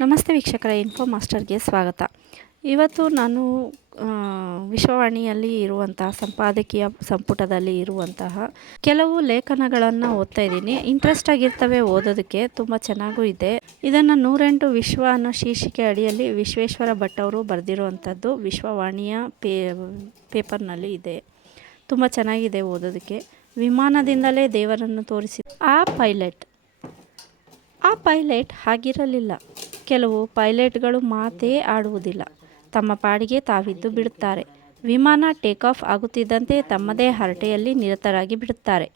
ನಮಸ್ತೆ ವೀಕ್ಷಕರ, ಇನ್ಫೋ ಮಾಸ್ಟರ್ಗೆ ಸ್ವಾಗತ. ಇವತ್ತು ನಾನು ವಿಶ್ವವಾಣಿಯಲ್ಲಿ ಇರುವಂತಹ ಸಂಪಾದಕೀಯ ಸಂಪುಟದಲ್ಲಿ ಇರುವಂತಹ ಕೆಲವು ಲೇಖನಗಳನ್ನು ಓದ್ತಾ ಇದ್ದೀನಿ. ಇಂಟ್ರೆಸ್ಟ್ ಆಗಿರ್ತವೆ, ಓದೋದಕ್ಕೆ ತುಂಬ ಚೆನ್ನಾಗೂ ಇದೆ. ಇದನ್ನು 108 ವಿಶ್ವ ಅನ್ನೋ ಶೀರ್ಷಿಕೆ ಅಡಿಯಲ್ಲಿ ವಿಶ್ವೇಶ್ವರ ಭಟ್ ಅವರು ಬರೆದಿರುವಂಥದ್ದು ವಿಶ್ವವಾಣಿಯ ಪೇಪರ್ನಲ್ಲಿ ಇದೆ. ತುಂಬ ಚೆನ್ನಾಗಿದೆ ಓದೋದಕ್ಕೆ. ವಿಮಾನದಿಂದಲೇ ದೇವರನ್ನು ತೋರಿಸಿ ಆ ಪೈಲಟ್ ಹಾಗಿರಲಿಲ್ಲ. ಕೆಲವು ಪೈಲಟ್ಗಳು ಮಾತೇ ಆಡುವುದಿಲ್ಲ, ತಮ್ಮ ಪಾಡಿಗೆ ತಾವಿದ್ದು ಬಿಡುತ್ತಾರೆ. ವಿಮಾನ ಟೇಕ್ ಆಫ್ ಆಗುತ್ತಿದ್ದಂತೆ ತಮ್ಮದೇ ಹರಟೆಯಲ್ಲಿ ನಿರತರಾಗಿ ಬಿಡುತ್ತಾರೆ.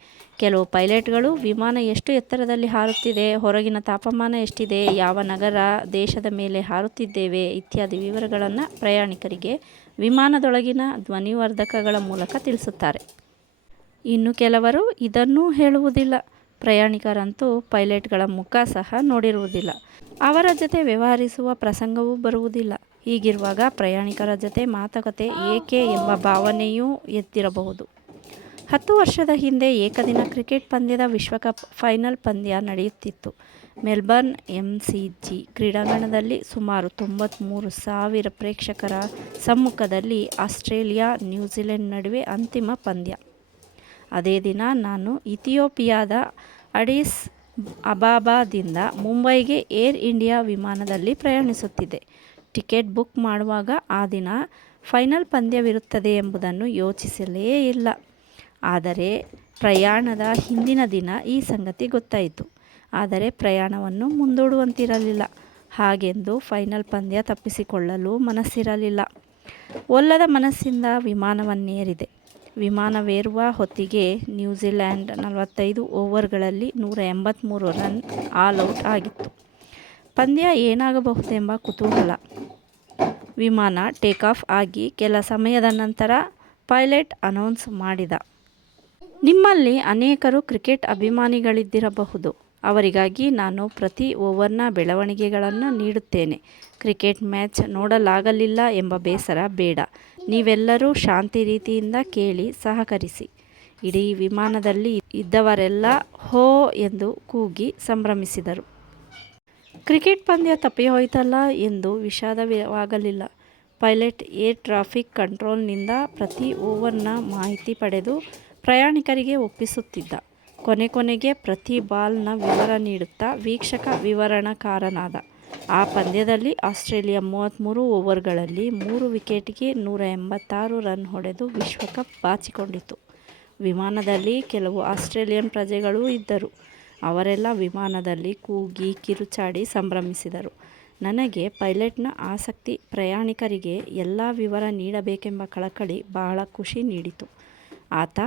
ಕೆಲವು ಪೈಲಟ್ಗಳು ವಿಮಾನ ಎಷ್ಟು ಎತ್ತರದಲ್ಲಿ ಹಾರುತ್ತಿದೆ, ಹೊರಗಿನ ತಾಪಮಾನ ಎಷ್ಟಿದೆ, ಯಾವ ನಗರ ದೇಶದ ಮೇಲೆ ಹಾರುತ್ತಿದ್ದೇವೆ ಇತ್ಯಾದಿ ವಿವರಗಳನ್ನು ಪ್ರಯಾಣಿಕರಿಗೆ ವಿಮಾನದೊಳಗಿನ ಧ್ವನಿವರ್ಧಕಗಳ ಮೂಲಕ ತಿಳಿಸುತ್ತಾರೆ. ಇನ್ನು ಕೆಲವರು ಇದನ್ನೂ ಹೇಳುವುದಿಲ್ಲ. ಪ್ರಯಾಣಿಕರಂತೂ ಪೈಲಟ್ಗಳ ಮುಖ ಸಹ ನೋಡಿರುವುದಿಲ್ಲ. ಅವರ ಜೊತೆ ವ್ಯವಹರಿಸುವ ಪ್ರಸಂಗವೂ ಬರುವುದಿಲ್ಲ. ಹೀಗಿರುವಾಗ ಪ್ರಯಾಣಿಕರ ಜೊತೆ ಮಾತುಕತೆ ಏಕೆ ಎಂಬ ಭಾವನೆಯೂ ಎದ್ದಿರಬಹುದು. 10 ವರ್ಷದ ಹಿಂದೆ ಏಕದಿನ ಕ್ರಿಕೆಟ್ ಪಂದ್ಯದ ವಿಶ್ವಕಪ್ ಫೈನಲ್ ಪಂದ್ಯ ನಡೆಯುತ್ತಿತ್ತು. ಮೆಲ್ಬರ್ನ್ MCG ಕ್ರೀಡಾಂಗಣದಲ್ಲಿ ಸುಮಾರು 93,000 ಪ್ರೇಕ್ಷಕರ ಸಮ್ಮುಖದಲ್ಲಿ ಆಸ್ಟ್ರೇಲಿಯಾ ನ್ಯೂಜಿಲೆಂಡ್ ನಡುವೆ ಅಂತಿಮ ಪಂದ್ಯ. ಅದೇ ದಿನ ನಾನು ಇಥಿಯೋಪಿಯಾದ ಅಡಿಸ್ ಅಬಾಬಾದಿಂದ ಮುಂಬೈಗೆ ಏರ್ ಇಂಡಿಯಾ ವಿಮಾನದಲ್ಲಿ ಪ್ರಯಾಣಿಸುತ್ತಿದ್ದೆ. ಟಿಕೆಟ್ ಬುಕ್ ಮಾಡುವಾಗ ಆ ದಿನ ಫೈನಲ್ ಪಂದ್ಯವಿರುತ್ತದೆ ಎಂಬುದನ್ನು ಯೋಚಿಸಲೇ ಇಲ್ಲ. ಆದರೆ ಪ್ರಯಾಣದ ಹಿಂದಿನ ದಿನ ಈ ಸಂಗತಿ ಗೊತ್ತಾಯಿತು. ಆದರೆ ಪ್ರಯಾಣವನ್ನು ಮುಂದೂಡುವಂತಿರಲಿಲ್ಲ. ಹಾಗೆಂದು ಫೈನಲ್ ಪಂದ್ಯ ತಪ್ಪಿಸಿಕೊಳ್ಳಲು ಮನಸ್ಸಿರಲಿಲ್ಲ. ಒಲ್ಲದ ಮನಸ್ಸಿಂದ ವಿಮಾನವನ್ನೇರಿದೆ. ವಿಮಾನವೇರುವ ಹೊತ್ತಿಗೆ ನ್ಯೂಜಿಲ್ಯಾಂಡ್ 45 ಓವರ್ಗಳಲ್ಲಿ 183 ರನ್ ಆಲ್ಔಟ್ ಆಗಿತ್ತು. ಪಂದ್ಯ ಏನಾಗಬಹುದೆಂಬ ಕುತೂಹಲ. ವಿಮಾನ ಟೇಕ್ ಆಫ್ ಆಗಿ ಕೆಲ ಸಮಯದ ನಂತರ ಪೈಲಟ್ ಅನೌನ್ಸ್ ಮಾಡಿದ, ನಿಮ್ಮಲ್ಲಿ ಅನೇಕರು ಕ್ರಿಕೆಟ್ ಅಭಿಮಾನಿಗಳಿದ್ದಿರಬಹುದು. ಅವರಿಗಾಗಿ ನಾನು ಪ್ರತಿ ಓವರ್ನ ಬೆಳವಣಿಗೆಗಳನ್ನು ನೀಡುತ್ತೇನೆ. ಕ್ರಿಕೆಟ್ ಮ್ಯಾಚ್ ನೋಡಲಾಗಲಿಲ್ಲ ಎಂಬ ಬೇಸರ ಬೇಡ. ನೀವೆಲ್ಲರೂ ಶಾಂತಿ ರೀತಿಯಿಂದ ಕೇಳಿ ಸಹಕರಿಸಿ. ಇಡೀ ವಿಮಾನದಲ್ಲಿ ಇದ್ದವರೆಲ್ಲ ಹೋ ಎಂದು ಕೂಗಿ ಸಂಭ್ರಮಿಸಿದರು. ಕ್ರಿಕೆಟ್ ಪಂದ್ಯ ತಪ್ಪಿಹೋಯ್ತಲ್ಲ ಎಂದು ವಿಷಾದವಾಗಲಿಲ್ಲ. ಪೈಲಟ್ ಏರ್ ಟ್ರಾಫಿಕ್ ಕಂಟ್ರೋಲ್ನಿಂದ ಪ್ರತಿ ಓವರ್ನ ಮಾಹಿತಿ ಪಡೆದು ಪ್ರಯಾಣಿಕರಿಗೆ ಒಪ್ಪಿಸುತ್ತಿದ್ದ. ಕೊನೆಗೆ ಪ್ರತಿ ಬಾಲ್ನ ವಿವರ ನೀಡುತ್ತಾ ವೀಕ್ಷಕ ವಿವರಣಾಕಾರನಾದ. ಆ ಪಂದ್ಯದಲ್ಲಿ ಆಸ್ಟ್ರೇಲಿಯಾ 33 ಓವರ್ಗಳಲ್ಲಿ 3 ವಿಕೆಟ್ಗೆ 186 ರನ್ ಹೊಡೆದು ವಿಶ್ವಕಪ್ ಬಾಚಿಕೊಂಡಿತು. ವಿಮಾನದಲ್ಲಿ ಕೆಲವು ಆಸ್ಟ್ರೇಲಿಯನ್ ಪ್ರಜೆಗಳೂ ಇದ್ದರು. ಅವರೆಲ್ಲ ವಿಮಾನದಲ್ಲಿ ಕೂಗಿ ಕಿರುಚಾಡಿ ಸಂಭ್ರಮಿಸಿದರು. ನನಗೆ ಪೈಲಟ್ನ ಆಸಕ್ತಿ, ಪ್ರಯಾಣಿಕರಿಗೆ ಎಲ್ಲ ವಿವರ ನೀಡಬೇಕೆಂಬ ಕಳಕಳಿ ಬಹಳ ಖುಷಿ ನೀಡಿತು. ಆತ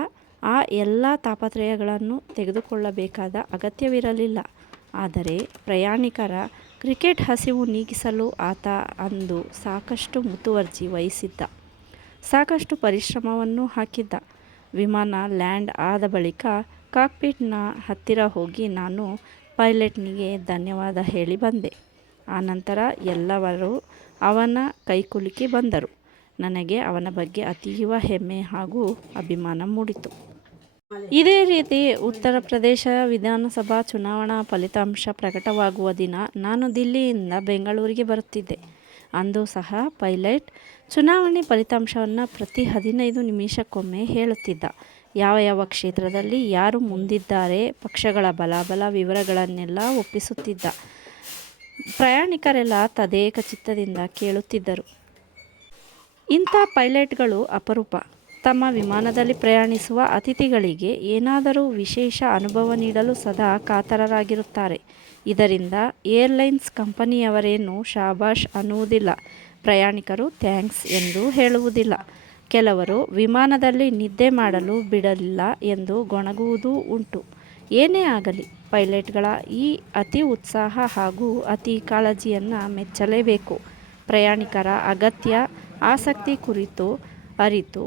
ಆ ಎಲ್ಲ ತಾಪತ್ರಯಗಳನ್ನು ತೆಗೆದುಕೊಳ್ಳಬೇಕಾದ ಅಗತ್ಯವಿರಲಿಲ್ಲ. ಆದರೆ ಪ್ರಯಾಣಿಕರ ಕ್ರಿಕೆಟ್ ಹಸಿವು ನೀಗಿಸಲು ಆತ ಅಂದು ಸಾಕಷ್ಟು ಮುತುವರ್ಜಿ ವಹಿಸಿದ್ದ. ಸಾಕಷ್ಟು ಪರಿಶ್ರಮವನ್ನೂ ಹಾಕಿದ್ದ. ವಿಮಾನ ಲ್ಯಾಂಡ್ ಆದ ಬಳಿಕ ಕಾಕ್ಪಿಟ್ನ ಹತ್ತಿರ ಹೋಗಿ ನಾನು ಪೈಲಟ್ನಿಗೆ ಧನ್ಯವಾದ ಹೇಳಿ ಬಂದೆ. ಆನಂತರ ಎಲ್ಲರೂ ಅವನ ಕೈಕುಲುಕಿ ಬಂದರು. ನನಗೆ ಅವನ ಬಗ್ಗೆ ಅತೀವ ಹೆಮ್ಮೆ ಹಾಗೂ ಅಭಿಮಾನ ಮೂಡಿತು. ಇದೇ ರೀತಿ ಉತ್ತರ ಪ್ರದೇಶ ವಿಧಾನಸಭಾ ಚುನಾವಣಾ ಫಲಿತಾಂಶ ಪ್ರಕಟವಾಗುವ ದಿನ ನಾನು ದಿಲ್ಲಿಯಿಂದ ಬೆಂಗಳೂರಿಗೆ ಬರುತ್ತಿದ್ದೆ. ಅಂದು ಸಹ ಪೈಲಟ್ ಚುನಾವಣೆ ಫಲಿತಾಂಶವನ್ನು ಪ್ರತಿ 15 ನಿಮಿಷಕ್ಕೊಮ್ಮೆ ಹೇಳುತ್ತಿದ್ದ. ಯಾವ ಕ್ಷೇತ್ರದಲ್ಲಿ ಯಾರು ಮುಂದಿದ್ದಾರೆ, ಪಕ್ಷಗಳ ಬಲಾಬಲ ವಿವರಗಳನ್ನೆಲ್ಲ ಒಪ್ಪಿಸುತ್ತಿದ್ದ. ಪ್ರಯಾಣಿಕರೆಲ್ಲ ತದೇಕ ಚಿತ್ತದಿಂದ ಕೇಳುತ್ತಿದ್ದರು. ಇಂಥ ಪೈಲಟ್ಗಳು ಅಪರೂಪ. ತಮ್ಮ ವಿಮಾನದಲ್ಲಿ ಪ್ರಯಾಣಿಸುವ ಅತಿಥಿಗಳಿಗೆ ಏನಾದರೂ ವಿಶೇಷ ಅನುಭವ ನೀಡಲು ಸದಾ ಕಾತರರಾಗಿರುತ್ತಾರೆ. ಇದರಿಂದ ಏರ್ಲೈನ್ಸ್ ಕಂಪನಿಯವರೇನು ಶಾಬಾಷ್ ಅನ್ನುವುದಿಲ್ಲ, ಪ್ರಯಾಣಿಕರು ಥ್ಯಾಂಕ್ಸ್ ಎಂದು ಹೇಳುವುದಿಲ್ಲ. ಕೆಲವರು ವಿಮಾನದಲ್ಲಿ ನಿದ್ದೆ ಮಾಡಲು ಬಿಡಲಿಲ್ಲ ಎಂದು ಗೊಣಗುವುದೂ ಉಂಟು. ಏನೇ ಆಗಲಿ, ಪೈಲಟ್ಗಳ ಈ ಅತಿ ಉತ್ಸಾಹ ಹಾಗೂ ಅತಿ ಕಾಳಜಿಯನ್ನು ಮೆಚ್ಚಲೇಬೇಕು. ಪ್ರಯಾಣಿಕರ ಅಗತ್ಯ, ಆಸಕ್ತಿ ಕುರಿತು ಅರಿತು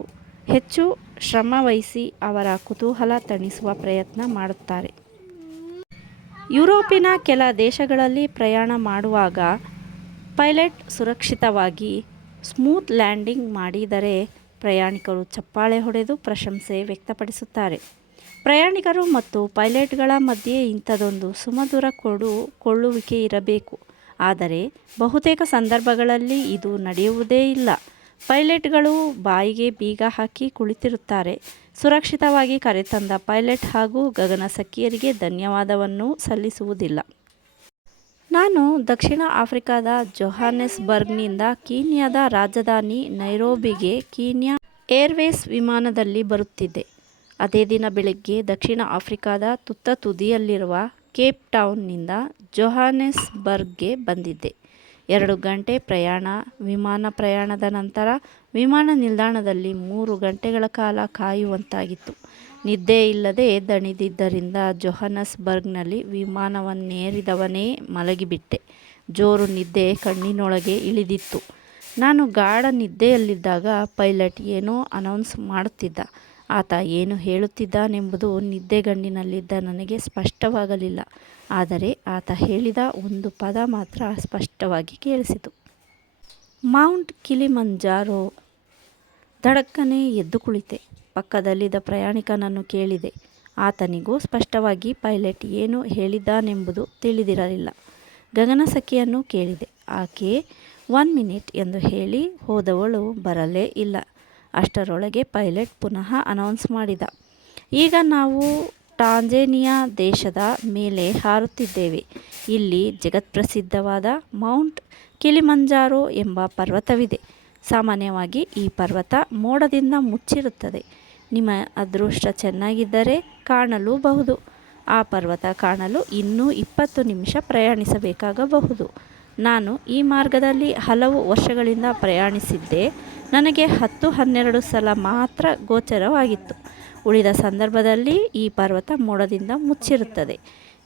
ಹೆಚ್ಚು ಶ್ರಮವಹಿಸಿ ಅವರ ಕುತೂಹಲ ತಣಿಸುವ ಪ್ರಯತ್ನ ಮಾಡುತ್ತಾರೆ. ಯುರೋಪಿನ ಕೆಲ ದೇಶಗಳಲ್ಲಿ ಪ್ರಯಾಣ ಮಾಡುವಾಗ ಪೈಲಟ್ ಸುರಕ್ಷಿತವಾಗಿ ಸ್ಮೂತ್ ಲ್ಯಾಂಡಿಂಗ್ ಮಾಡಿದರೆ ಪ್ರಯಾಣಿಕರು ಚಪ್ಪಾಳೆ ಹೊಡೆದು ಪ್ರಶಂಸೆ ವ್ಯಕ್ತಪಡಿಸುತ್ತಾರೆ. ಪ್ರಯಾಣಿಕರು ಮತ್ತು ಪೈಲಟ್ಗಳ ಮಧ್ಯೆ ಇಂಥದೊಂದು ಸುಮಧುರ ಕೊಳ್ಳುವಿಕೆ ಇರಬೇಕು. ಆದರೆ ಬಹುತೇಕ ಸಂದರ್ಭಗಳಲ್ಲಿ ಇದು ನಡೆಯುವುದೇ ಇಲ್ಲ. ಪೈಲಟ್ಗಳು ಬಾಯಿಗೆ ಬೀಗ ಹಾಕಿ ಕುಳಿತಿರುತ್ತಾರೆ. ಸುರಕ್ಷಿತವಾಗಿ ಕರೆತಂದ ಪೈಲಟ್ ಹಾಗೂ ಗಗನಸಖಿಯರಿಗೆ ಧನ್ಯವಾದವನ್ನು ಸಲ್ಲಿಸುವುದಿಲ್ಲ. ನಾನು ದಕ್ಷಿಣ ಆಫ್ರಿಕಾದ ಜೊಹಾನೆಸ್ಬರ್ಗ್ನಿಂದ ಕೀನ್ಯಾದ ರಾಜಧಾನಿ ನೈರೋಬಿಗೆ ಕೀನ್ಯಾ ಏರ್ವೇಸ್ ವಿಮಾನದಲ್ಲಿ ಬರುತ್ತಿದ್ದೆ. ಅದೇ ದಿನ ಬೆಳಗ್ಗೆ ದಕ್ಷಿಣ ಆಫ್ರಿಕಾದ ತುತ್ತ ತುದಿಯಲ್ಲಿರುವ ಕೇಪ್ ಟೌನ್ನಿಂದ ಜೊಹಾನೆಸ್ಬರ್ಗ್ಗೆ ಬಂದಿದ್ದೆ. 2 ಗಂಟೆ ಪ್ರಯಾಣ. ವಿಮಾನ ಪ್ರಯಾಣದ ನಂತರ ವಿಮಾನ ನಿಲ್ದಾಣದಲ್ಲಿ 3 ಗಂಟೆಗಳ ಕಾಲ ಕಾಯುವಂತಾಗಿತ್ತು. ನಿದ್ದೆ ಇಲ್ಲದೆ ದಣಿದಿದ್ದರಿಂದ ಜೊಹಾನೆಸ್ಬರ್ಗ್ನಲ್ಲಿ ವಿಮಾನವನ್ನೇರಿದವನೇ ಮಲಗಿಬಿಟ್ಟೆ. ಜೋರು ನಿದ್ದೆ ಕಣ್ಣಿನೊಳಗೆ ಇಳಿದಿತ್ತು. ನಾನು ಗಾಢ ನಿದ್ದೆಯಲ್ಲಿದ್ದಾಗ ಪೈಲಟ್ ಏನೋ ಅನೌನ್ಸ್ ಮಾಡುತ್ತಿದ್ದ. ಆತ ಏನು ಹೇಳುತ್ತಿದ್ದಾನೆಂಬುದು ನಿದ್ದೆಗಣ್ಣಿನಲ್ಲಿದ್ದ ನನಗೆ ಸ್ಪಷ್ಟವಾಗಲಿಲ್ಲ. ಆದರೆ ಆತ ಹೇಳಿದ ಒಂದು ಪದ ಮಾತ್ರ ಸ್ಪಷ್ಟವಾಗಿ ಕೇಳಿಸಿತು. ಮೌಂಟ್ ಕಿಲಿಮಂಜಾರೋ. ಧಡಕ್ಕನೆ ಎದ್ದು ಕುಳಿತೆ. ಪಕ್ಕದಲ್ಲಿದ್ದ ಪ್ರಯಾಣಿಕನನ್ನು ಕೇಳಿದೆ. ಆತನಿಗೂ ಸ್ಪಷ್ಟವಾಗಿ ಪೈಲಟ್ ಏನು ಹೇಳಿದ್ದಾನೆಂಬುದು ತಿಳಿದಿರಲಿಲ್ಲ. ಗಗನಸಖಿಯನ್ನು ಕೇಳಿದೆ. ಆಕೆ 1 ಮಿನಿಟ್ ಎಂದು ಹೇಳಿ ಹೋದವಳು ಬರಲೇ ಇಲ್ಲ. ಅಷ್ಟರೊಳಗೆ ಪೈಲಟ್ ಪುನಃ ಅನೌನ್ಸ್ ಮಾಡಿದ. ಈಗ ನಾವು ಟಾಂಜೇನಿಯಾ ದೇಶದ ಮೇಲೆ ಹಾರುತ್ತಿದ್ದೇವೆ. ಇಲ್ಲಿ ಜಗತ್ಪ್ರಸಿದ್ಧವಾದ ಮೌಂಟ್ ಕಿಲಿಮಂಜಾರೋ ಎಂಬ ಪರ್ವತವಿದೆ. ಸಾಮಾನ್ಯವಾಗಿ ಈ ಪರ್ವತ ಮೋಡದಿಂದ ಮುಚ್ಚಿರುತ್ತದೆ. ನಿಮ್ಮ ಅದೃಷ್ಟ ಚೆನ್ನಾಗಿದ್ದರೆ ಕಾಣಲೂಬಹುದು. ಆ ಪರ್ವತ ಕಾಣಲು ಇನ್ನೂ 20 ನಿಮಿಷ ಪ್ರಯಾಣಿಸಬೇಕಾಗಬಹುದು. ನಾನು ಈ ಮಾರ್ಗದಲ್ಲಿ ಹಲವು ವರ್ಷಗಳಿಂದ ಪ್ರಯಾಣಿಸಿದ್ದೆ. ನನಗೆ 10-12 ಸಲ ಮಾತ್ರ ಗೋಚರವಾಗಿತ್ತು. ಉಳಿದ ಸಂದರ್ಭದಲ್ಲಿ ಈ ಪರ್ವತ ಮೋಡದಿಂದ ಮುಚ್ಚಿರುತ್ತದೆ.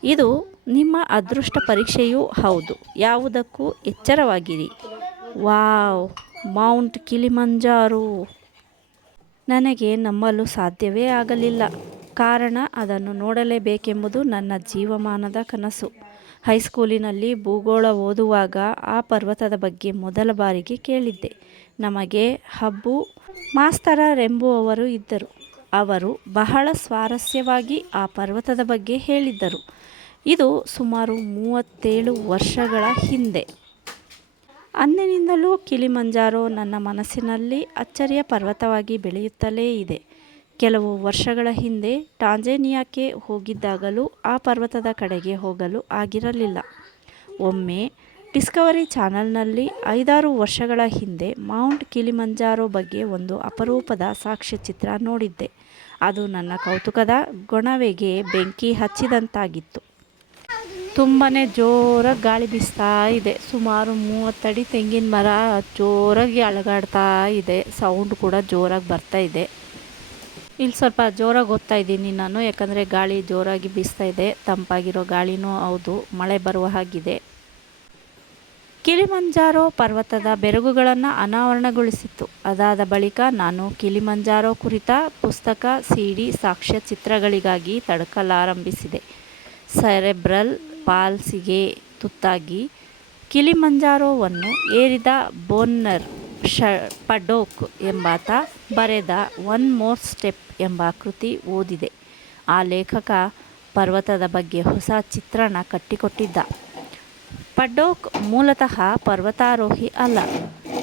ಇದು ನಿಮ್ಮ ಅದೃಷ್ಟ ಪರೀಕ್ಷೆಯೂ ಹೌದು. ಯಾವುದಕ್ಕೂ ಎಚ್ಚರವಾಗಿರಿ. Wow, Mount ಕಿಲಿಮಂಜಾರೋ! ನನಗೆ ನಂಬಲು ಸಾಧ್ಯವೇ ಆಗಲಿಲ್ಲ. ಕಾರಣ ಅದನ್ನು ನೋಡಲೇಬೇಕೆಂಬುದು ನನ್ನ ಜೀವಮಾನದ ಕನಸು. ಹೈಸ್ಕೂಲಿನಲ್ಲಿ ಭೂಗೋಳ ಓದುವಾಗ ಆ ಪರ್ವತದ ಬಗ್ಗೆ ಮೊದಲ ಬಾರಿಗೆ ಕೇಳಿದ್ದೆ. ನಮಗೆ ಹಬ್ಬು ಮಾಸ್ತರರೆಂಬುವವರು ಇದ್ದರು. ಅವರು ಬಹಳ ಸ್ವಾರಸ್ಯವಾಗಿ ಆ ಪರ್ವತದ ಬಗ್ಗೆ ಹೇಳಿದ್ದರು. ಇದು ಸುಮಾರು 37 ವರ್ಷಗಳ ಹಿಂದೆ. ಅಂದಿನಿಂದಲೂ ಕಿಲಿಮಂಜಾರೋ ನನ್ನ ಮನಸ್ಸಿನಲ್ಲಿ ಅಚ್ಚರಿಯ ಪರ್ವತವಾಗಿ ಬೆಳೆಯುತ್ತಲೇ ಇದೆ. ಕೆಲವು ವರ್ಷಗಳ ಹಿಂದೆ ಟಾಂಜೇನಿಯಾಕ್ಕೆ ಹೋಗಿದ್ದಾಗಲೂ ಆ ಪರ್ವತದ ಕಡೆಗೆ ಹೋಗಲು ಆಗಿರಲಿಲ್ಲ. ಒಮ್ಮೆ ಡಿಸ್ಕವರಿ ಚಾನಲ್ನಲ್ಲಿ 5-6 ವರ್ಷಗಳ ಹಿಂದೆ ಮೌಂಟ್ ಕಿಲಿಮಂಜಾರೋ ಬಗ್ಗೆ ಒಂದು ಅಪರೂಪದ ಸಾಕ್ಷ್ಯಚಿತ್ರ ನೋಡಿದ್ದೆ. ಅದು ನನ್ನ ಕೌತುಕದ ಗೊಣವೆಗೆ ಬೆಂಕಿ ಹಚ್ಚಿದಂತಾಗಿತ್ತು. ತುಂಬಾ ಜೋರಾಗಿ ಗಾಳಿ ಬೀಸ್ತಾ ಇದೆ. ಸುಮಾರು 30 ಅಡಿ ತೆಂಗಿನ ಮರ ಜೋರಾಗಿ ಅಲುಗಾಡ್ತಾ ಇದೆ. ಸೌಂಡ್ ಕೂಡ ಜೋರಾಗಿ ಬರ್ತಾ ಇದೆ. ಇಲ್ಲಿ ಸ್ವಲ್ಪ ಜೋರಾಗಿ ಓದ್ತಾ ಇದ್ದೀನಿ ನಾನು, ಯಾಕಂದರೆ ಗಾಳಿ ಜೋರಾಗಿ ಬೀಸ್ತಾ ಇದೆ. ತಂಪಾಗಿರೋ ಗಾಳಿನೂ ಹೌದು. ಮಳೆ ಬರುವ ಹಾಗಿದೆ. ಕಿಲಿಮಂಜಾರೋ ಪರ್ವತದ ಬೆರಗುಗಳನ್ನು ಅನಾವರಣಗೊಳಿಸಿತ್ತು. ಅದಾದ ಬಳಿಕ ನಾನು ಕಿಲಿಮಂಜಾರೋ ಕುರಿತ ಪುಸ್ತಕ, CD, ಸಾಕ್ಷ್ಯಚಿತ್ರಗಳಿಗಾಗಿ ತಡಕಲಾರಂಭಿಸಿದೆ. ಸೆರೆಬ್ರಲ್ ಪಾಲ್ಸಿಗೆ ತುತ್ತಾಗಿ ಕಿಲಿಮಂಜಾರೋವನ್ನು ಏರಿದ ಬೊನ್ನರ್ ಪಡೋಕ್ ಎಂಬಾತ ಬರೆದ 1 ಮೋರ್ ಸ್ಟೆಪ್ ಎಂಬ ಕೃತಿ ಓದಿದೆ. ಆ ಲೇಖಕ ಪರ್ವತದ ಬಗ್ಗೆ ಹೊಸ ಚಿತ್ರಣ ಕಟ್ಟಿಕೊಟ್ಟಿದ್ದ. ಪಡೋಕ್ ಮೂಲತಃ ಪರ್ವತಾರೋಹಿ ಅಲ್ಲ.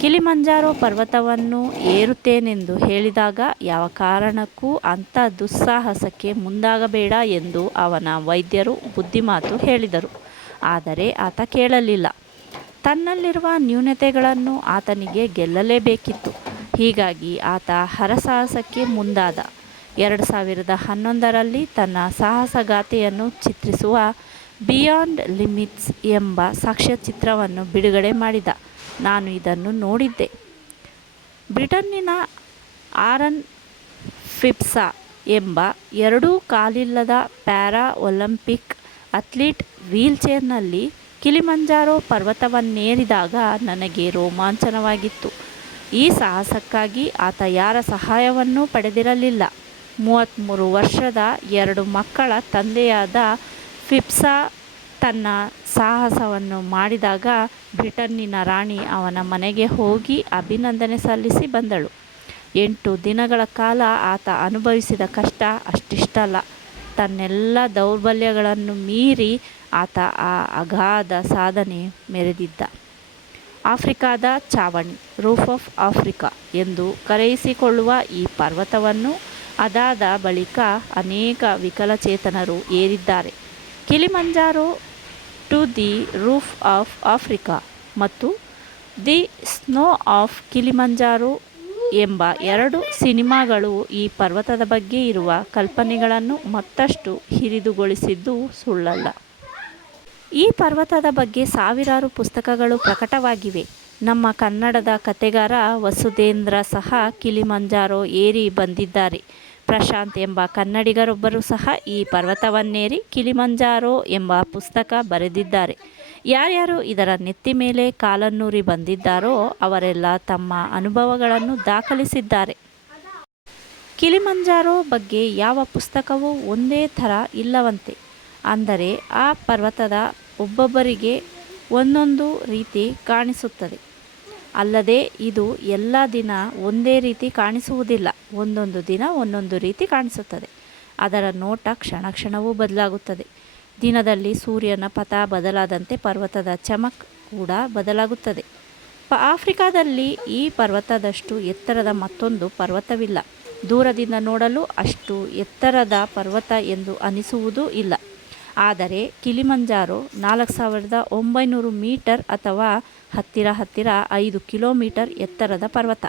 ಕಿಲಿಮಂಜಾರೋ ಪರ್ವತವನ್ನು ಏರುತ್ತೇನೆಂದು ಹೇಳಿದಾಗ ಯಾವ ಕಾರಣಕ್ಕೂ ಅಂಥ ದುಸ್ಸಾಹಸಕ್ಕೆ ಮುಂದಾಗಬೇಡ ಎಂದು ಅವನ ವೈದ್ಯರು ಬುದ್ಧಿಮಾತು ಹೇಳಿದರು. ಆದರೆ ಆತ ಕೇಳಲಿಲ್ಲ. ತನ್ನಲ್ಲಿರುವ ನ್ಯೂನತೆಗಳನ್ನು ಆತನಿಗೆ ಗೆಲ್ಲಲೇಬೇಕಿತ್ತು. ಹೀಗಾಗಿ ಆತ ಹರಸಾಹಸಕ್ಕೆ ಮುಂದಾದ. 2011ರಲ್ಲಿ ತನ್ನ ಸಾಹಸಗಾಥೆಯನ್ನು ಚಿತ್ರಿಸುವ ಬಿಯಾಂಡ್ ಲಿಮಿಟ್ಸ್ ಎಂಬ ಸಾಕ್ಷ್ಯಚಿತ್ರವನ್ನು ಬಿಡುಗಡೆ ಮಾಡಿದ. ನಾನು ಇದನ್ನು ನೋಡಿದ್ದೆ. ಬ್ರಿಟನ್ನಿನ ಆರನ್ ಫಿಪ್ಸಾ ಎಂಬ 2 ಕಾಲಿಲ್ಲದ ಪ್ಯಾರಾ ಒಲಿಂಪಿಕ್ ಅಥ್ಲೀಟ್ ವೀಲ್ಚೇರ್ನಲ್ಲಿ ಕಿಲಿಮಂಜಾರೋ ಪರ್ವತವನ್ನೇರಿದಾಗ ನನಗೆ ರೋಮಾಂಚನವಾಗಿತ್ತು. ಈ ಸಾಹಸಕ್ಕಾಗಿ ಆತ ಯಾರ ಸಹಾಯವನ್ನೂ ಪಡೆದಿರಲಿಲ್ಲ. 33 ವರ್ಷದ 2 ಮಕ್ಕಳ ತಂದೆಯಾದ ಫಿಪ್ಸಾ ತನ್ನ ಸಾಹಸವನ್ನು ಮಾಡಿದಾಗ ಬ್ರಿಟನ್ನಿನ ರಾಣಿ ಅವನ ಮನೆಗೆ ಹೋಗಿ ಅಭಿನಂದನೆ ಸಲ್ಲಿಸಿ ಬಂದಳು. 8 ದಿನಗಳ ಕಾಲ ಆತ ಅನುಭವಿಸಿದ ಕಷ್ಟ ಅಷ್ಟಿಷ್ಟಲ್ಲ. ತನ್ನೆಲ್ಲ ದೌರ್ಬಲ್ಯಗಳನ್ನು ಮೀರಿ ಆತ ಆ ಅಗಾಧ ಸಾಧನೆ ಮೆರೆದಿದ್ದ. ಆಫ್ರಿಕಾದ ಚಾವಣಿ, ರೂಫ್ ಆಫ್ ಆಫ್ರಿಕಾ ಎಂದು ಕರೆಯಿಸಿಕೊಳ್ಳುವ ಈ ಪರ್ವತವನ್ನು ಅದಾದ ಬಳಿಕ ಅನೇಕ ವಿಕಲಚೇತನರು ಏರಿದ್ದಾರೆ. Kilimanjaro to the roof of Africa ಮತ್ತು ದಿ ಸ್ನೋ ಆಫ್ ಕಿಲಿಮಂಜಾರೋ ಎಂಬ 2 ಸಿನಿಮಾಗಳು ಈ ಪರ್ವತದ ಬಗ್ಗೆ ಇರುವ ಕಲ್ಪನೆಗಳನ್ನು ಮತ್ತಷ್ಟು ಹಿರಿದುಗೊಳಿಸಿದ್ದು ಸುಳ್ಳಲ್ಲ. ಈ ಪರ್ವತದ ಬಗ್ಗೆ ಸಾವಿರಾರು ಪುಸ್ತಕಗಳು ಪ್ರಕಟವಾಗಿವೆ. ನಮ್ಮ ಕನ್ನಡದ ಕಥೆಗಾರ ವಸುಧೇಂದ್ರ ಸಹ ಕಿಲಿಮಂಜಾರೋ ಏರಿ ಬಂದಿದ್ದಾರೆ. ಪ್ರಶಾಂತ್ ಎಂಬ ಕನ್ನಡಿಗರೊಬ್ಬರು ಸಹ ಈ ಪರ್ವತವನ್ನೇರಿ ಕಿಲಿಮಂಜಾರೋ ಎಂಬ ಪುಸ್ತಕ ಬರೆದಿದ್ದಾರೆ. ಯಾರ್ಯಾರು ಇದರ ನೆತ್ತಿ ಮೇಲೆ ಕಾಲನ್ನೂರಿ ಬಂದಿದ್ದಾರೋ ಅವರೆಲ್ಲ ತಮ್ಮ ಅನುಭವಗಳನ್ನು ದಾಖಲಿಸಿದ್ದಾರೆ. ಕಿಲಿಮಂಜಾರೋ ಬಗ್ಗೆ ಯಾವ ಪುಸ್ತಕವೂ ಒಂದೇ ಥರ ಇಲ್ಲವಂತೆ. ಅಂದರೆ ಆ ಪರ್ವತದ ಒಬ್ಬೊಬ್ಬರಿಗೆ ಒಂದೊಂದು ರೀತಿ ಕಾಣಿಸುತ್ತದೆ. ಅಲ್ಲದೆ ಇದು ಎಲ್ಲ ದಿನ ಒಂದೇ ರೀತಿ ಕಾಣಿಸುವುದಿಲ್ಲ. ಒಂದೊಂದು ದಿನ ಒಂದೊಂದು ರೀತಿ ಕಾಣಿಸುತ್ತದೆ. ಅದರ ನೋಟ ಕ್ಷಣ ಕ್ಷಣವೂ ಬದಲಾಗುತ್ತದೆ. ದಿನದಲ್ಲಿ ಸೂರ್ಯನ ಪಥ ಬದಲಾದಂತೆ ಪರ್ವತದ ಚಮಕ್ ಕೂಡ ಬದಲಾಗುತ್ತದೆ. ಆಫ್ರಿಕಾದಲ್ಲಿ ಈ ಪರ್ವತದಷ್ಟು ಎತ್ತರದ ಮತ್ತೊಂದು ಪರ್ವತವಿಲ್ಲ. ದೂರದಿಂದ ನೋಡಲು ಅಷ್ಟು ಎತ್ತರದ ಪರ್ವತ ಎಂದು ಅನಿಸುವುದೂ ಇಲ್ಲ. ಆದರೆ ಕಿಲಿಮಂಜಾರೋ 4900 ಮೀಟರ್ ಅಥವಾ ಹತ್ತಿರ 5 ಕಿಲೋಮೀಟರ್ ಎತ್ತರದ ಪರ್ವತ.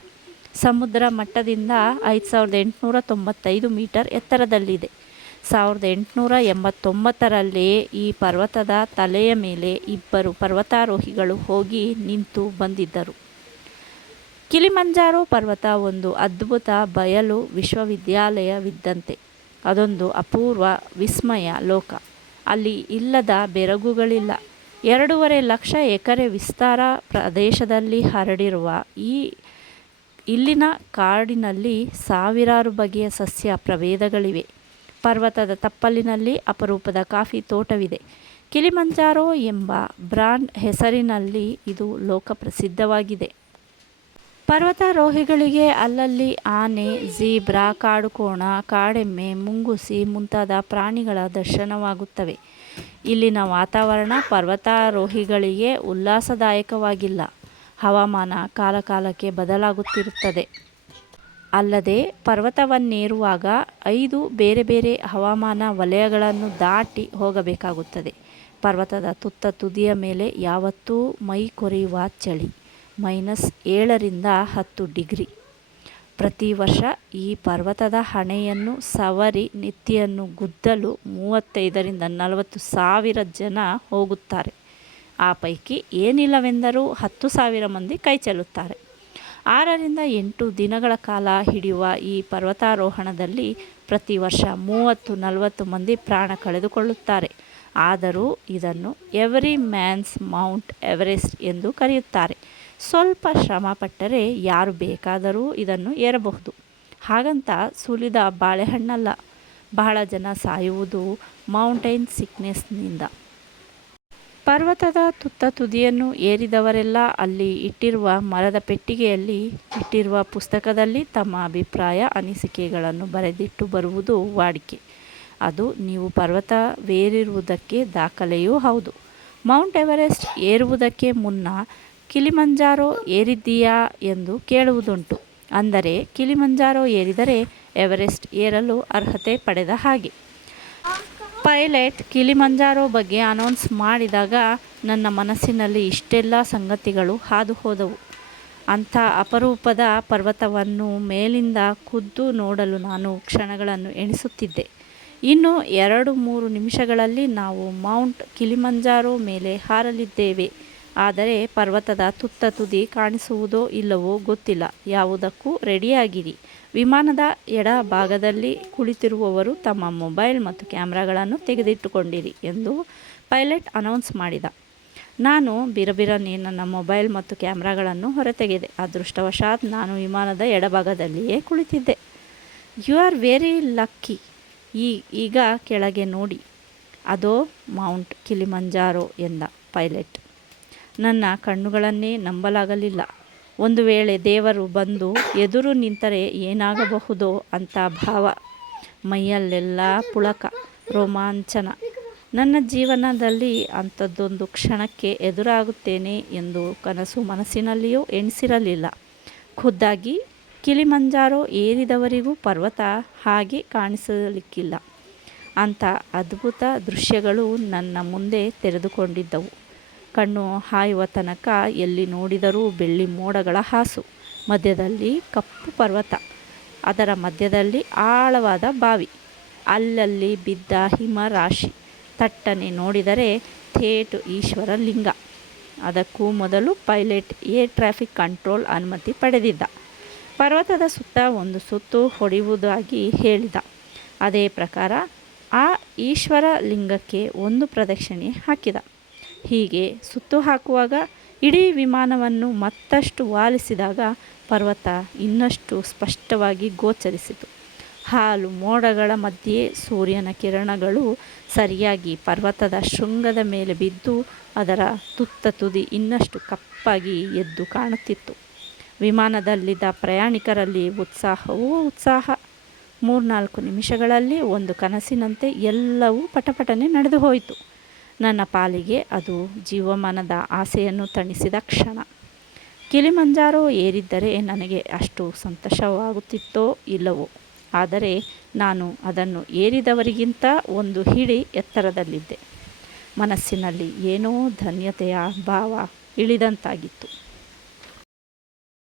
ಸಮುದ್ರ ಮಟ್ಟದಿಂದ 5895 ಮೀಟರ್ ಎತ್ತರದಲ್ಲಿದೆ. 1889ರಲ್ಲಿ ಈ ಪರ್ವತದ ತಲೆಯ ಮೇಲೆ 2 ಪರ್ವತಾರೋಹಿಗಳು ಹೋಗಿ ನಿಂತು ಬಂದಿದ್ದರು. ಕಿಲಿಮಂಜಾರೋ ಪರ್ವತ ಒಂದು ಅದ್ಭುತ ಬಯಲು ವಿಶ್ವವಿದ್ಯಾಲಯವಿದ್ದಂತೆ. ಅದೊಂದು ಅಪೂರ್ವ ವಿಸ್ಮಯ ಲೋಕ. ಅಲ್ಲಿ ಇಲ್ಲದ ಬೆರಗುಗಳಿಲ್ಲ. 2.5 ಲಕ್ಷ ಎಕರೆ ವಿಸ್ತಾರ ಪ್ರದೇಶದಲ್ಲಿ ಹರಡಿರುವ ಇಲ್ಲಿನ ಕಾಡಿನಲ್ಲಿ ಸಾವಿರಾರು ಬಗೆಯ ಸಸ್ಯ ಪ್ರಭೇದಗಳಿವೆ. ಪರ್ವತದ ತಪ್ಪಲಿನಲ್ಲಿ ಅಪರೂಪದ ಕಾಫಿ ತೋಟವಿದೆ. ಕಿಲಿಮಂಜಾರೋ ಎಂಬ ಬ್ರಾಂಡ್ ಹೆಸರಿನಲ್ಲಿ ಇದು ಲೋಕಪ್ರಸಿದ್ಧವಾಗಿದೆ. ಪರ್ವತಾರೋಹಿಗಳಿಗೆ ಅಲ್ಲಲ್ಲಿ ಆನೆ, ಝೀಬ್ರಾ, ಕಾಡುಕೋಣ, ಕಾಡೆಮ್ಮೆ, ಮುಂಗುಸಿ ಮುಂತಾದ ಪ್ರಾಣಿಗಳ ದರ್ಶನವಾಗುತ್ತವೆ. ಇಲ್ಲಿನ ವಾತಾವರಣ ಪರ್ವತಾರೋಹಿಗಳಿಗೆ ಉಲ್ಲಾಸದಾಯಕವಾಗಿಲ್ಲ. ಹವಾಮಾನ ಕಾಲಕಾಲಕ್ಕೆ ಬದಲಾಗುತ್ತಿರುತ್ತದೆ. ಅಲ್ಲದೆ ಪರ್ವತವನ್ನೇರುವಾಗ 5 ಬೇರೆ ಬೇರೆ ಹವಾಮಾನ ವಲಯಗಳನ್ನು ದಾಟಿ ಹೋಗಬೇಕಾಗುತ್ತದೆ. ಪರ್ವತದ ತುತ್ತ ತುದಿಯ ಮೇಲೆ ಯಾವತ್ತೂ ಮೈ ಕೊರೆಯುವ ಚಳಿ, -7ರಿಂದ 10 ಡಿಗ್ರಿ. ಪ್ರತಿ ವರ್ಷ ಈ ಪರ್ವತದ ಹಣೆಯನ್ನು ಸವರಿ ನೆತ್ತಿಯನ್ನು ಗುದ್ದಲು 35ರಿಂದ 40 ಸಾವಿರ ಜನ ಹೋಗುತ್ತಾರೆ. ಆ ಪೈಕಿ ಏನಿಲ್ಲವೆಂದರೂ 10,000 ಮಂದಿ ಕೈಚೆಲ್ಲುತ್ತಾರೆ. 6ರಿಂದ 8 ದಿನಗಳ ಕಾಲ ಹಿಡಿಯುವ ಈ ಪರ್ವತಾರೋಹಣದಲ್ಲಿ ಪ್ರತಿ ವರ್ಷ 30-40 ಮಂದಿ ಪ್ರಾಣ ಕಳೆದುಕೊಳ್ಳುತ್ತಾರೆ. ಆದರೂ ಇದನ್ನು ಎವರಿ ಮ್ಯಾನ್ಸ್ ಮೌಂಟ್ ಎವರೆಸ್ಟ್ ಎಂದು ಕರೆಯುತ್ತಾರೆ. ಸ್ವಲ್ಪ ಶ್ರಮಪಟ್ಟರೆ ಯಾರು ಬೇಕಾದರೂ ಇದನ್ನು ಏರಬಹುದು. ಹಾಗಂತ ಸುಲಿದ ಬಾಳೆಹಣ್ಣಲ್ಲ. ಬಹಳ ಜನ ಸಾಯುವುದು ಮೌಂಟೈನ್ ಸಿಕ್ನೆಸ್ನಿಂದ. ಪರ್ವತದ ತುತ್ತ ತುದಿಯನ್ನು ಏರಿದವರೆಲ್ಲ ಅಲ್ಲಿ ಇಟ್ಟಿರುವ ಮರದ ಪೆಟ್ಟಿಗೆಯಲ್ಲಿ ಇಟ್ಟಿರುವ ಪುಸ್ತಕದಲ್ಲಿ ತಮ್ಮ ಅಭಿಪ್ರಾಯ ಅನಿಸಿಕೆಗಳನ್ನು ಬರೆದಿಟ್ಟು ಬರುವುದು ವಾಡಿಕೆ. ಅದು ನೀವು ಪರ್ವತವೇರಿರುವುದಕ್ಕೆ ದಾಖಲೆಯೂ ಹೌದು. ಮೌಂಟ್ ಎವರೆಸ್ಟ್ ಏರುವುದಕ್ಕೆ ಮುನ್ನ ಕಿಲಿಮಂಜಾರೋ ಏರಿದ್ದೀಯಾ ಎಂದು ಕೇಳುವುದುಂಟು. ಅಂದರೆ ಕಿಲಿಮಂಜಾರೋ ಏರಿದರೆ ಎವರೆಸ್ಟ್ ಏರಲು ಅರ್ಹತೆ ಪಡೆದ ಹಾಗೆ. ಪೈಲಟ್ ಕಿಲಿಮಂಜಾರೋ ಬಗ್ಗೆ ಅನೌನ್ಸ್ ಮಾಡಿದಾಗ ನನ್ನ ಮನಸ್ಸಿನಲ್ಲಿ ಇಷ್ಟೆಲ್ಲ ಸಂಗತಿಗಳು ಹಾದು ಹೋದವು. ಅಂಥ ಅಪರೂಪದ ಪರ್ವತವನ್ನು ಮೇಲಿಂದ ಖುದ್ದು ನೋಡಲು ನಾನು ಕ್ಷಣಗಳನ್ನು ಎಣಿಸುತ್ತಿದ್ದೆ. ಇನ್ನು 2-3 ನಿಮಿಷಗಳಲ್ಲಿ ನಾವು ಮೌಂಟ್ ಕಿಲಿಮಂಜಾರೋ ಮೇಲೆ ಹಾರಲಿದ್ದೇವೆ. ಆದರೆ ಪರ್ವತದ ತುತ್ತ ತುದಿ ಕಾಣಿಸುವುದೋ ಇಲ್ಲವೋ ಗೊತ್ತಿಲ್ಲ. ಯಾವುದಕ್ಕೂ ರೆಡಿಯಾಗಿರಿ. ವಿಮಾನದ ಎಡ ಭಾಗದಲ್ಲಿ ಕುಳಿತಿರುವವರು ತಮ್ಮ ಮೊಬೈಲ್ ಮತ್ತು ಕ್ಯಾಮ್ರಾಗಳನ್ನು ತೆಗೆದಿಟ್ಟುಕೊಂಡಿರಿ ಎಂದು ಪೈಲಟ್ ಅನೌನ್ಸ್ ಮಾಡಿದ. ನಾನು ಬಿರಬಿರನೆ ನನ್ನ ಮೊಬೈಲ್ ಮತ್ತು ಕ್ಯಾಮ್ರಾಗಳನ್ನು ಹೊರತೆಗೆದೆ. ಅದೃಷ್ಟವಶಾತ್ ನಾನು ವಿಮಾನದ ಎಡಭಾಗದಲ್ಲಿಯೇ ಕುಳಿತಿದ್ದೆ. You are very lucky. ಈಗ ಕೆಳಗೆ ನೋಡಿ, ಅದೋ ಮೌಂಟ್ ಕಿಲಿಮಂಜಾರೋ ಎಂದ ಪೈಲಟ್. ನನ್ನ ಕಣ್ಣುಗಳನ್ನೇ ನಂಬಲಾಗಲಿಲ್ಲ. ಒಂದು ವೇಳೆ ದೇವರು ಬಂದು ಎದುರು ನಿಂತರೆ ಏನಾಗಬಹುದೋ ಅಂತ ಭಾವ. ಮೈಯಲ್ಲೆಲ್ಲ ಪುಳಕ. ರೋಮಾಂಚನ. ನನ್ನ ಜೀವನದಲ್ಲಿ ಅಂಥದ್ದೊಂದು ಕ್ಷಣಕ್ಕೆ ಎದುರಾಗುತ್ತೇನೆ ಎಂದು ಕನಸು ಮನಸ್ಸಿನಲ್ಲಿಯೂ ಎಣಿಸಿರಲಿಲ್ಲ. ಖುದ್ದಾಗಿ ಕಿಲಿಮಂಜಾರೋ ಏರಿದವರಿಗೂ ಪರ್ವತ ಹಾಗೆ ಕಾಣಿಸಲಿಕ್ಕಿಲ್ಲ. ಅಂಥ ಅದ್ಭುತ ದೃಶ್ಯಗಳು ನನ್ನ ಮುಂದೆ ತೆರೆದುಕೊಂಡಿದ್ದವು. ಕಣ್ಣು ಹಾಯುವ ತನಕ ಎಲ್ಲಿ ನೋಡಿದರೂ ಬೆಳ್ಳಿ ಮೋಡಗಳ ಹಾಸು, ಮಧ್ಯದಲ್ಲಿ ಕಪ್ಪು ಪರ್ವತ, ಅದರ ಮಧ್ಯದಲ್ಲಿ ಆಳವಾದ ಬಾವಿ, ಅಲ್ಲಲ್ಲಿ ಬಿದ್ದ ಹಿಮ ರಾಶಿ. ತಟ್ಟನೆ ನೋಡಿದರೆ ಥೇಟ್ ಈಶ್ವರ ಲಿಂಗ. ಅದಕ್ಕೂ ಮೊದಲು ಪೈಲಟ್ ಏರ್ ಟ್ರಾಫಿಕ್ ಕಂಟ್ರೋಲ್ ಅನುಮತಿ ಪಡೆದಿದ್ದ. ಪರ್ವತದ ಸುತ್ತ ಒಂದು ಸುತ್ತು ಹೊಡೆಯುವುದಾಗಿ ಹೇಳಿದ. ಅದೇ ಪ್ರಕಾರ ಆ ಈಶ್ವರ ಲಿಂಗಕ್ಕೆ ಒಂದು ಪ್ರದಕ್ಷಿಣೆ ಹಾಕಿದ. ಹೀಗೆ ಸುತ್ತು ಹಾಕುವಾಗ ಇಡೀ ವಿಮಾನವನ್ನು ಮತ್ತಷ್ಟು ವಾಲಿಸಿದಾಗ ಪರ್ವತ ಇನ್ನಷ್ಟು ಸ್ಪಷ್ಟವಾಗಿ ಗೋಚರಿಸಿತು. ಹಾಲು ಮೋಡಗಳ ಮಧ್ಯೆ ಸೂರ್ಯನ ಕಿರಣಗಳು ಸರಿಯಾಗಿ ಪರ್ವತದ ಶೃಂಗದ ಮೇಲೆ ಬಿದ್ದು ಅದರ ತುತ್ತ ತುದಿ ಇನ್ನಷ್ಟು ಕಪ್ಪಾಗಿ ಎದ್ದು ಕಾಣುತ್ತಿತ್ತು. ವಿಮಾನದಲ್ಲಿದ್ದ ಪ್ರಯಾಣಿಕರಲ್ಲಿ ಉತ್ಸಾಹವೂ ಉತ್ಸಾಹ. 3-4 ನಿಮಿಷಗಳಲ್ಲಿ ಒಂದು ಕನಸಿನಂತೆ ಎಲ್ಲವೂ ಪಟಪಟನೆ ನಡೆದು ಹೋಯಿತು. ನನ್ನ ಪಾಲಿಗೆ ಅದು ಜೀವಮಾನದ ಆಸೆಯನ್ನು ತಣಿಸಿದ ಕ್ಷಣ. ಕಿಲಿಮಂಜಾರೋ ಏರಿದ್ದರೆ ನನಗೆ ಅಷ್ಟು ಸಂತೋಷವಾಗುತ್ತಿತ್ತೋ ಇಲ್ಲವೋ, ಆದರೆ ನಾನು ಅದನ್ನು ಏರಿದವರಿಗಿಂತ ಒಂದು ಹಿಡಿ ಎತ್ತರದಲ್ಲಿದ್ದೆ. ಮನಸ್ಸಿನಲ್ಲಿ ಏನೋ ಧನ್ಯತೆಯ ಭಾವ ಇಳಿದಂತಾಗಿತ್ತು.